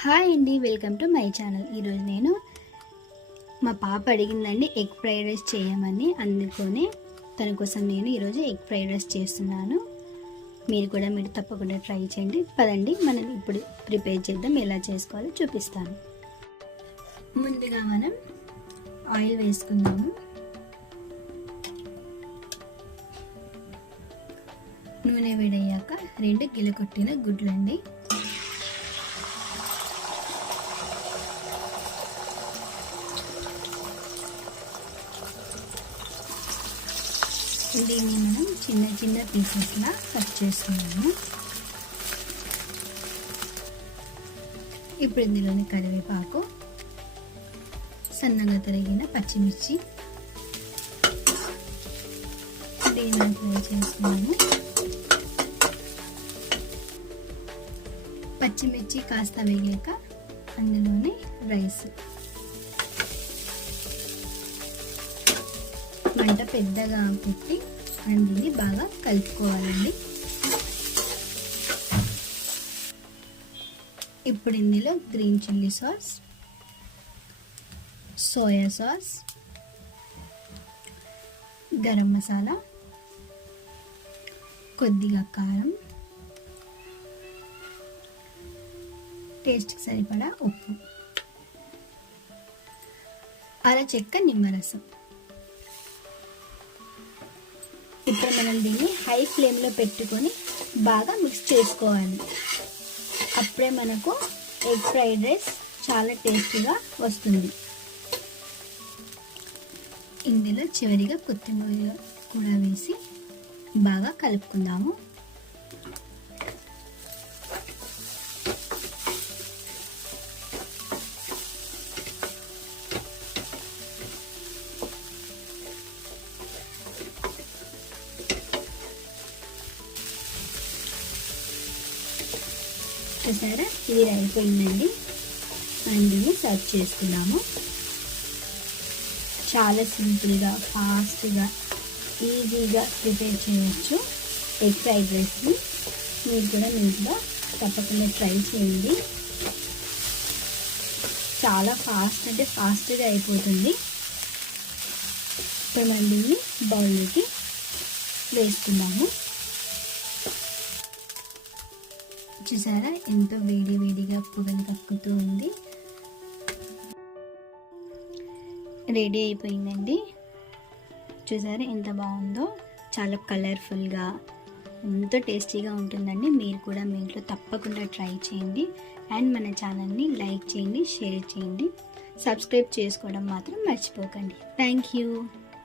Hi అండి, welcome to my channel. ఈరోజు నేను మా పాప అడిగిందండి ఎగ్ ఫ్రైడ్ రైస్ చేయమని. అందుకనే తన కోసం నేను ఈరోజు ఎగ్ ఫ్రైడ్ రైస్ చేస్తున్నాను. మీరు తప్పకుండా ట్రై చేయండి. పదండి మనం ఇప్పుడు ప్రిపేర్ చేద్దాం. ఎలా చేసుకోవాలో చూపిస్తాను. ముందుగా మనం ఆయిల్ వేసుకుందాము. నూనె వేడయ్యాక 2 గిలకొట్టిన గుడ్లండి, దీన్ని మనం చిన్న చిన్న పీసెస్లా కట్ చేసుకున్నాము. ఇప్పుడు ఇందులోని కరివేపాకు, సన్నగా తరిగిన పచ్చిమిర్చి దీన్ని ఫ్రై చేసుకున్నాము. పచ్చిమిర్చి కాస్త వేగాక అందులోనే రైస్, మంట పెద్దగా పెట్టి దీన్ని బాగా కలుపుకోవాలండి. ఇప్పుడు ఇందులో green chilli sauce, soya sauce, garam masala, కొద్దిగా కారం, టేస్ట్కి సరిపడా ఉప్పు, అరచెక్క నిమ్మరసం. ఇప్పుడు మనం దీన్ని హై ఫ్లేమ్లో పెట్టుకొని బాగా మిక్స్ చేసుకోవాలి. అప్పుడే మనకు ఎగ్ ఫ్రైడ్ రైస్ చాలా టేస్టీగా వస్తుంది. ఇందులో చివరిగా కొత్తిమీర కూడా వేసి బాగా కలుపుకుందాము. చూసారా, ఇది అయిపోయిందండి. మనం దీన్ని సర్వ్ చేసుకున్నాము. చాలా సింపుల్గా, ఫాస్ట్గా, ఈజీగా ప్రిపేర్ చేయవచ్చు ఎగ్ ఫ్రైడ్ రైస్ని. మీరు కూడా నీట్గా తప్పకుండా ట్రై చేయండి. చాలా ఫాస్ట్గా అయిపోతుంది. ఇప్పుడు మనం దీన్ని బౌల్లోకి వేసుకున్నాము. చూసారా, ఎంతో వేడిగా పొగలు కక్కుతూ ఉంది. రెడీ అయిపోయిందండి. చూసారా ఎంత బాగుందో, చాలా కలర్ఫుల్గా, ఎంతో టేస్టీగా ఉంటుందండి. మీరు కూడా మీ ఇంట్లో తప్పకుండా ట్రై చేయండి. అండ్ మన ఛానల్ని లైక్ చేయండి, షేర్ చేయండి, సబ్స్క్రైబ్ చేసుకోవడం మాత్రం మర్చిపోకండి. Thank you.